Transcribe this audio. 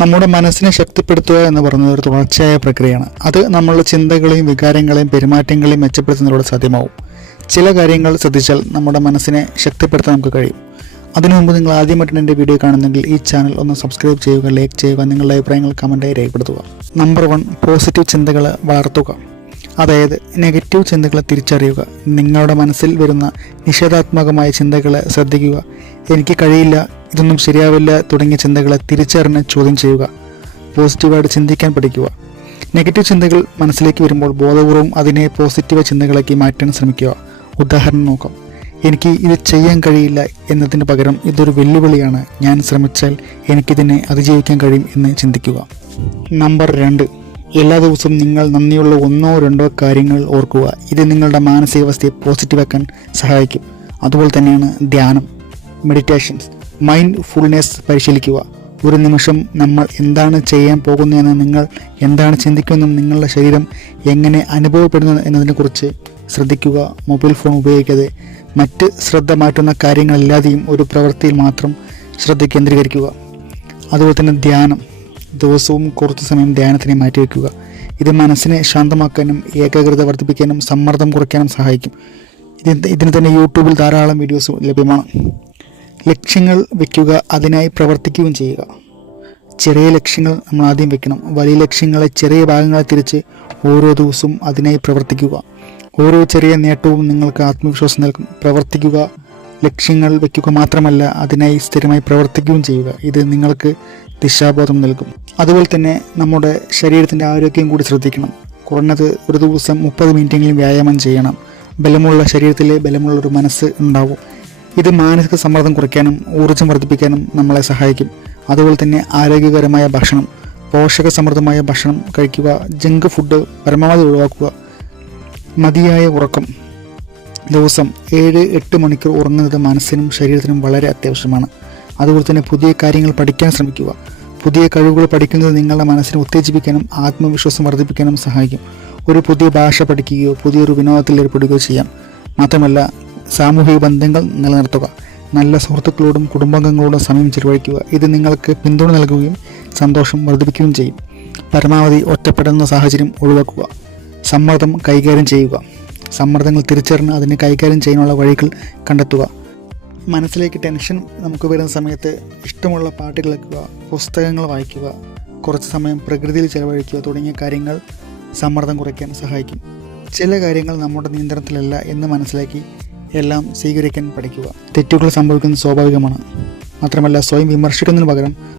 നമ്മുടെ മനസ്സിനെ ശക്തിപ്പെടുത്തുക എന്ന് പറയുന്നത് ഒരു തുടർച്ചയായ പ്രക്രിയയാണ്. അത് നമ്മളുടെ ചിന്തകളെയും വികാരങ്ങളെയും പെരുമാറ്റങ്ങളെയും മെച്ചപ്പെടുത്തുന്നതിലൂടെ സാധ്യമാവും. ചില കാര്യങ്ങൾ ശ്രദ്ധിച്ചാൽ നമ്മുടെ മനസ്സിനെ ശക്തിപ്പെടുത്താൻ നമുക്ക് കഴിയും. അതിനു മുമ്പ് നിങ്ങൾ ആദ്യമായിട്ടാണ് എൻ്റെ വീഡിയോ കാണുന്നെങ്കിൽ ഈ ചാനൽ ഒന്ന് സബ്സ്ക്രൈബ് ചെയ്യുക, ലൈക്ക് ചെയ്യുക, നിങ്ങളുടെ അഭിപ്രായങ്ങൾ കമൻറ്റായി രേഖപ്പെടുത്തുക. നമ്പർ 1, പോസിറ്റീവ് ചിന്തകൾ വളർത്തുക. അതായത് നെഗറ്റീവ് ചിന്തകളെ തിരിച്ചറിയുക. നിങ്ങളുടെ മനസ്സിൽ വരുന്ന നിഷേധാത്മകമായ ചിന്തകളെ ശ്രദ്ധിക്കുക. എനിക്ക് കഴിയില്ല, ഇതൊന്നും ശരിയാവില്ല തുടങ്ങിയ ചിന്തകളെ തിരിച്ചറിഞ്ഞ് ചോദ്യം ചെയ്യുക. പോസിറ്റീവായിട്ട് ചിന്തിക്കാൻ പഠിക്കുക. നെഗറ്റീവ് ചിന്തകൾ മനസ്സിലേക്ക് വരുമ്പോൾ ബോധപൂർവം അതിനെ പോസിറ്റീവ് ചിന്തകളാക്കി മാറ്റാൻ ശ്രമിക്കുക. ഉദാഹരണം നോക്കാം. എനിക്ക് ഇത് ചെയ്യാൻ കഴിയില്ല എന്നതിന് പകരം ഇതൊരു വെല്ലുവിളിയാണ്, ഞാൻ ശ്രമിച്ചാൽ എനിക്കിതിനെ അതിജീവിക്കാൻ കഴിയും എന്ന് ചിന്തിക്കുക. നമ്പർ 2, എല്ലാ ദിവസവും നിങ്ങൾ നന്ദിയുള്ള 1-2 കാര്യങ്ങൾ ഓർക്കുക. ഇത് നിങ്ങളുടെ മാനസികാവസ്ഥയെ പോസിറ്റീവാക്കാൻ സഹായിക്കും. അതുപോലെ തന്നെയാണ് ധ്യാനം, മെഡിറ്റേഷൻസ്, മൈൻഡ്ഫുൾനെസ് പരിശീലിക്കുക. ഒരു നിമിഷം നമ്മൾ എന്താണ് ചെയ്യാൻ പോകുന്നതെന്ന്, നിങ്ങൾ എന്താണ് ചിന്തിക്കുന്നതെന്നും നിങ്ങളുടെ ശരീരം എങ്ങനെ അനുഭവപ്പെടുന്നു എന്നതിനെക്കുറിച്ച് ശ്രദ്ധിക്കുക. മൊബൈൽ ഫോൺ ഉപയോഗിക്കാതെ മറ്റ് ശ്രദ്ധ മാറ്റുന്ന കാര്യങ്ങളില്ലാതെയും ഒരു പ്രവൃത്തിയിൽ മാത്രം ശ്രദ്ധ കേന്ദ്രീകരിക്കുക. അതുപോലെ തന്നെ ധ്യാനം, ദിവസവും കുറച്ച് സമയം ധ്യാനത്തിന് മാറ്റിവെക്കുക. ഇത് മനസ്സിനെ ശാന്തമാക്കാനും ഏകാഗ്രത വർദ്ധിപ്പിക്കാനും സമ്മർദ്ദം കുറയ്ക്കാനും സഹായിക്കും. ഇതിന് തന്നെ യൂട്യൂബിൽ ധാരാളം വീഡിയോസ് ലഭ്യമാണ്. ലക്ഷ്യങ്ങൾ വയ്ക്കുക, അതിനായി പ്രവർത്തിക്കുകയും ചെയ്യുക. ചെറിയ ലക്ഷ്യങ്ങൾ നമ്മൾ ആദ്യം വെക്കണം. വലിയ ലക്ഷ്യങ്ങളെ ചെറിയ ഭാഗങ്ങളെ തിരിച്ച് ഓരോ ദിവസവും അതിനായി പ്രവർത്തിക്കുക. ഓരോ ചെറിയ നേട്ടവും നിങ്ങൾക്ക് ആത്മവിശ്വാസം നൽകും. പ്രവർത്തിക്കുക, ലക്ഷ്യങ്ങൾ വയ്ക്കുക മാത്രമല്ല, അതിനായി സ്ഥിരമായി പ്രവർത്തിക്കുകയും ചെയ്യുക. ഇത് നിങ്ങൾക്ക് ദിശാബോധം നൽകും. അതുപോലെ തന്നെ നമ്മുടെ ശരീരത്തിൻ്റെ ആരോഗ്യം കൂടി ശ്രദ്ധിക്കണം. കുറഞ്ഞത് ഒരു ദിവസം 30 മിനിറ്റെങ്കിലും വ്യായാമം ചെയ്യണം. ബലമുള്ള ശരീരത്തിൽ ബലമുള്ള ഒരു മനസ്സ് ഉണ്ടാവും. ഇത് മാനസിക സമ്മർദ്ദം കുറയ്ക്കാനും ഊർജ്ജം വർദ്ധിപ്പിക്കാനും നമ്മളെ സഹായിക്കും. അതുപോലെ തന്നെ ആരോഗ്യകരമായ ഭക്ഷണം, പോഷകസമൃദ്ധമായ ഭക്ഷണം കഴിക്കുക. ജങ്ക് ഫുഡ് പരമാവധി ഒഴിവാക്കുക. മതിയായ ഉറക്കം, ദിവസം 7-8 മണിക്കൂർ ഉറങ്ങുന്നത് മനസ്സിനും ശരീരത്തിനും വളരെ അത്യാവശ്യമാണ്. അതുപോലെ തന്നെ പുതിയ കാര്യങ്ങൾ പഠിക്കാൻ ശ്രമിക്കുക. പുതിയ കഴിവുകൾ പഠിക്കുന്നത് നിങ്ങളുടെ മനസ്സിനെ ഉത്തേജിപ്പിക്കാനും ആത്മവിശ്വാസം വർദ്ധിപ്പിക്കാനും സഹായിക്കും. ഒരു പുതിയ ഭാഷ പഠിക്കുകയോ പുതിയൊരു വിനോദത്തിൽ ഏർപ്പെടുകയോ ചെയ്യാം. മാത്രമല്ല, സാമൂഹിക ബന്ധങ്ങൾ നിലനിർത്തുക. നല്ല സുഹൃത്തുക്കളോടും കുടുംബാംഗങ്ങളോടും സമയം ചെലവഴിക്കുക. ഇത് നിങ്ങൾക്ക് പിന്തുണ നൽകുകയും സന്തോഷം വർദ്ധിപ്പിക്കുകയും ചെയ്യും. പരമാവധി ഒറ്റപ്പെടുന്ന സാഹചര്യം ഒഴിവാക്കുക. സമ്മർദ്ദം കൈകാര്യം ചെയ്യുക. സമ്മർദ്ദങ്ങൾ തിരിച്ചറിഞ്ഞ് അതിനെ കൈകാര്യം ചെയ്യാനുള്ള വഴികൾ കണ്ടെത്തുക. മനസ്സിലേക്ക് ടെൻഷൻ നമുക്ക് വരുന്ന സമയത്ത് ഇഷ്ടമുള്ള പാട്ട് കേൾക്കുക, പുസ്തകങ്ങൾ വായിക്കുക, കുറച്ച് സമയം പ്രകൃതിയിൽ ചെലവഴിക്കുക തുടങ്ങിയ കാര്യങ്ങൾ സമ്മർദ്ദം കുറയ്ക്കാൻ സഹായിക്കും. ചില കാര്യങ്ങൾ നമ്മുടെ നിയന്ത്രണത്തിലല്ല എന്ന് മനസ്സിലാക്കി എല്ലാം സ്വീകരിക്കാൻ പഠിക്കുക. തെറ്റുകൾ സംഭവിക്കുന്നത് സ്വാഭാവികമാണ്. മാത്രമല്ല, സ്വയം വിമർശിക്കുന്നതിന് പകരം